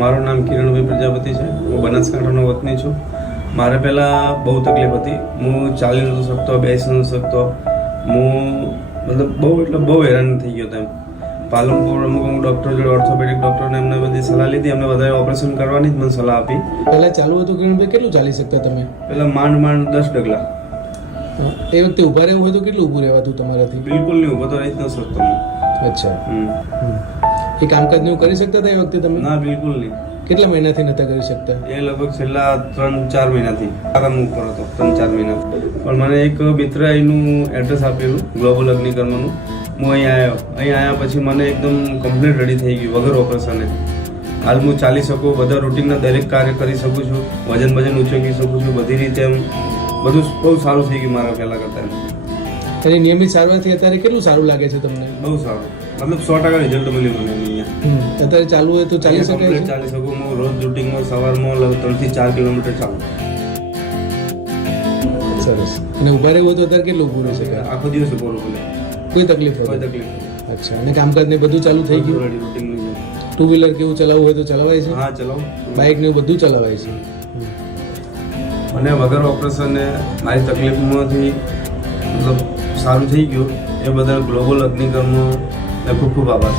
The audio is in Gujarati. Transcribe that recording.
મારું નામ કિરણભાઈ પ્રજાપતિ છે. હું બનાસકાંઠાનો વતની છું. મારે પહેલાં બહુ તકલીફ હતી. હું ચાલી નહોતો શકતો, બેસી નહોતો શકતો. હું મતલબ બહુ હેરાન થઈ ગયો હતો એમ. પાલનપુર અમુક ડૉક્ટર જોડે, ઓર્થોપેડિક ડૉક્ટરને એમને બધી સલાહ લીધી. એમને વધારે ઓપરેશન કરવાની જ મને સલાહ આપી. પહેલાં ચાલુ હતું કિરણભાઈ, કેટલું ચાલી શકતા તમે? પહેલાં માંડ 10 ડગલા. એ વખતે ઊભા રહેવું હોય તો કેટલું ઊભું રહેવાતું તમારાથી? બિલકુલ નહીં, ઊભો તો રહી જ ન શકતો હું. અચ્છા. એ કામકાજ ને કરી શકતા હતા એ વખતે તમે? ના, બિલકુલ નહીં. કેટલા મહિનાથી નતા કરી શકતા? એ લગભગ છેલ્લા 3-4 મહિનાથી આરામ ઉપર હતો. 3-4 મહિના. પણ મને એક મિત્રએ એનું એડ્રેસ આપેલું, ગ્લોબલ અગ્નિકર્મનું. હું અહીં આવ્યો. અહીં આવ્યા પછી મને એકદમ કમ્પ્લીટ રેડી થઈ ગયું વગર ઓપરેશને. હાલ હું ચાલી શકું, બધા રૂટીનના દરેક કાર્ય કરી શકું છું, વજન ઉચકી શકું છું, બધી રીતે એમ બધું બહુ સારું થઈ ગયું મારા પહેલાં કરતાં. એની નિયમિત સારવારથી અત્યારે કેટલું સારું લાગે છે તમને? બહુ સારું, મતલબ 100% રિઝલ્ટ મળ્યું મને અહીંયા. અત્યારે ચાલુ હોય તો ચાલી શકે છે? ચાલી શકું. હું રોજ રૂટીનમાં સવારમાં 3-4 કિલોમીટર ચાલું. સરસ. અને ઊભા રહેવું હોય તો અત્યારે કેટલું ઊભું રહી શકે? આખો દિવસ ઊભો રહું. કોઈ તકલીફ કોઈ નથી? તકલીફ નહીં. અચ્છા. અને કામકાજ ને બધું ચાલુ થઈ ગયું? રૂટીનનું. ટુ વ્હીલર કેવું ચલાવવું હોય તો ચલાવાય છે? હા, ચલાવું. બાઇક ને બધું ચલાવાય છે? અને વગર ઓપરેશને મારી તકલીફમાંથી મતલબ સારું થઈ ગયું. એ બદલ ગ્લોબલ અગ્નિકર્મનો ખૂબ ખૂબ આભાર.